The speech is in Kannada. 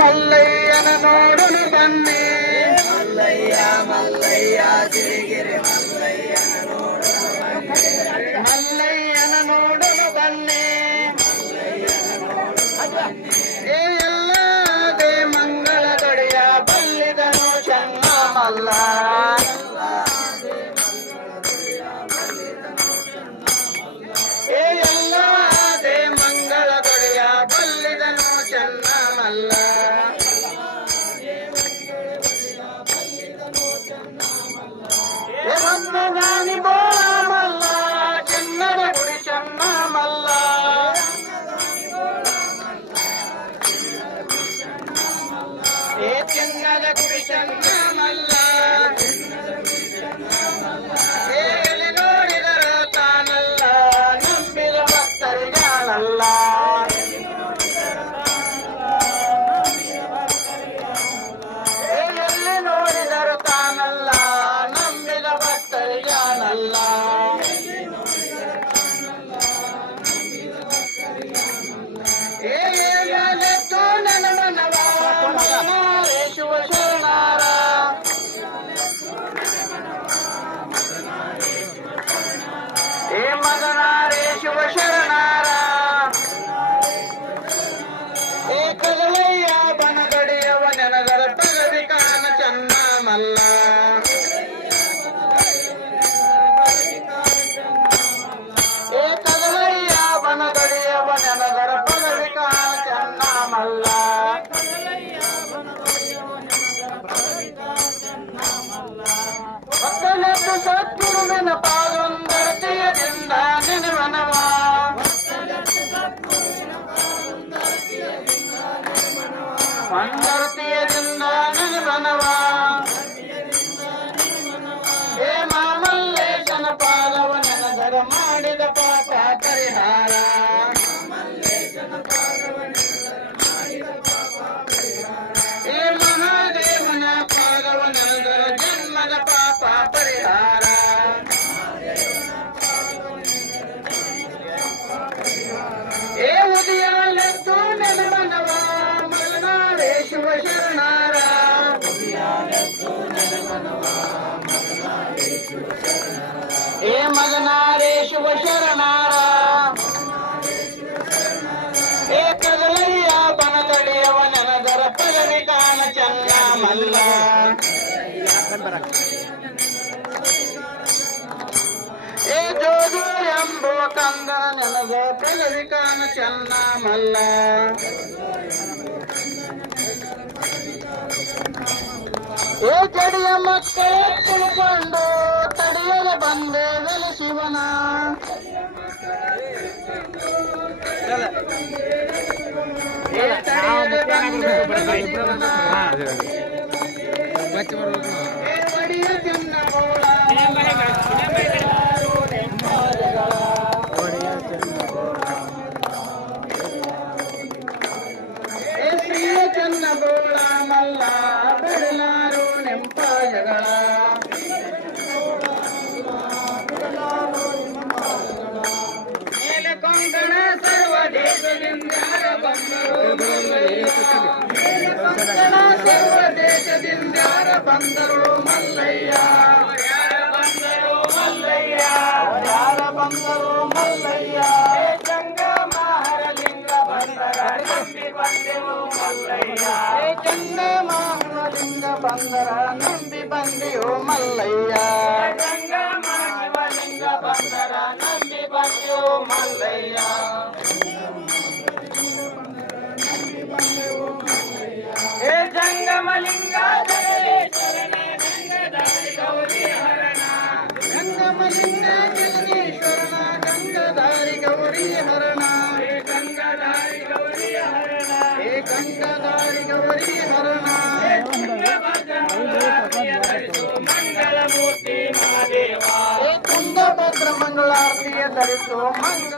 ಮಲ್ಲಯ್ಯನ ನೋಡೋಣ ಬನ್ನಿ. ಮಲ್ಲಯ್ಯ ಮಲ್ಲಯ್ಯ ಸಿರಿಗಿರಿ ಮಲ್ಲಯ್ಯನ ನೋಡೋಣ ಬನ್ನಿ. ಮಲ್ಲಯ್ಯನ ನೋಡೋಣ ಬನ್ನಿ. ಏ ಎಲ್ಲದೆ ಮಂಗಳ ದೊಡೆಯ ಬಲ್ಲಿದನು ಚೆನ್ನ ಮಲ್ಲ. ಏ ಎಲ್ಲದೆ ಮಂಗಳ ದೊಡೆಯ ಬಲ್ಲಿದನು ಚೆನ್ನ ಮಲ್ಲ. ರತ್ನದಾನಿ ಬೋಳ ಮಲ್ಲ ಚಿನ್ನದ ಗುಡಿ ಚೆನ್ನ ಮಲ್ಲ. ಏ ಚಿನ್ನದ ಗುಡಿ ಚೆನ್ನ ಮಲ್ಲ. ಏ ಎಲ್ಲಿ ನೋಡಿದರೂ ತಾನಲ್ಲ ನಂಬಿದ ಭಕ್ತರಿಗಾನಲ್ಲ. ಎಲ್ಲಿ ನೋಡಿದರೂ ತಾನಲ್ಲ ನಂಬಿದ ಭಕ್ತರಿಗಾನಲ್ಲ. ಏನೆತ್ತು ನನ್ನ ಮನವ ಮದನಾರೇಶುವ ಶರಣಾರ. ಏ ಮದನಾರೇಶುವ ಶರಣಾರ. ಏ ಕದಲಯ್ಯ ಬನಗಡಿಯವ ನೆನದರ ಪದವಿ ಕಾನ ಚೆನ್ನ ಮಲ್ಲ. ಏ ಕದಲಯ್ಯ ಬನಗಡಿಯವ ನೆನದರ ಪದವಿ ಕಾನ ಚೆನ್ನ ಮಲ್ಲ. ಭಕ್ತನೆದ್ದು ಸದ್ಗುರುವಿನ ಪಾದೊಂದರತಿಯದಿಂದ ನೆನವನವ. ಒಂದರತಿಯದಿಂದ ನೆನವನವ. ಹೇ ಮಾಮಲ್ಲೇಶನ ಪಾದವ ನೆನದರ ಮಾಡಿದ ಪಾಪ ಪರಿಹಾರ. ಹೇ ಮಹಾದೇವನ ಪಾದವ ನೆನದರ ಜನ್ಮದ ಪಾಪ ಪರಿಹಾರ. ಏ ಉದಯಾಲೆದ್ದು ನೆನವನವ ಮದನಾರೇಶುವ ಶರಣಾರ. ಏ ಮದನಾರೇಶುವ ಶರಣಾರ. ಏ ಕದಲಯ್ಯ ಬನಗಡಿಯವ ನೆನದರ ಪದವಿ ಕಾನ ಚೆನ್ನ ಮಲ್ಲ. ಏ ಜೋದು ಎಂಬುವ ಕಂದನ ನೆನದ ಪದವಿ ಕಾನ ಚೆನ್ನ ಮಲ್ಲ. ಏ ಜಡಿಯ ಮಕ್ಕಳೇ ತಿಳ್ಕೊಂಡು ತಡೆಯದ ಬಂದೆ ವೆಲೆ ಶಿವನ. ಏ ತಡೆಯದ ಬಂದೆ ವೆಲೆ ಶಿವನ. ಏ ಒಡಿಯ ಚಿನ್ನ ಬೋಳ ಏ ಶ್ರೀಯ ಚನ್ನ ಬೋಳ ಮಲ್ಲ ಬಿಡಲಾರು ನೆಂಪಾಯಗಳ. ಮೇಲೆ ಕೊಂಕಣ ಸರ್ವ ದೇಶದಿಂದ ಯಾರ ಬಂದರು ಮಲ್ಲಯ್ಯ. ಮೇಲೆ ಕೊಂಕಣ ಸರ್ವ ದೇಶದಿಂದ ಯಾರ ಬಂದರು ಮಲ್ಲಯ್ಯ. ಯಾರ ಬಂದರು ಮಲ್ಲಯ್ಯ. ಯಾರ ಬಂದರು ಮಲ್ಲಯ್ಯ. ಜಂಗಮ ಹರಲಿಂಗ ಬಂದರ ನಂಬಿ ಬಂದೆವು ಮಲ್ಲಯ್ಯ. ಜಂಗಮ ಹರಲಿಂಗ ಬಂದರ ನಂಬಿ ಬಂದೆವು ಮಲ್ಲಯ್ಯ. ಜಂಗಮ ಶಿವಲಿಂಗ ಬಂದರ ನಂಬಿ ಬಂದೆವು ಮಲ್ಲಯ್ಯ. ಹೇ ಜಂಗಮಲಿಂಗ ಜಗದೇ ಶರಣ ಗಂಗಧಾರಿ ಗೌರಿ ಹರಣ. ಜಂಗಮಲಿಂಗ ಜಗದೀಶ್ವರನ ಗಂಗಧಾರಿ ಗೌರಿ ಹರಣ. ಹೇ ಗಂಗಧಾರಿ ಗೌರಿ ಹರಣ. ಹೇ ಗಂಗಧಾರಿ ಗೌರಿ ಹರಣ. ಮಂಗಳ ಮೂರ್ತಿ ಮಹಾದೇವ. ಹೇ ತುಂಗಭದ್ರ ಮಂಗಳಾರತಿಯ ಧರಿಸು ಮಂಗಳ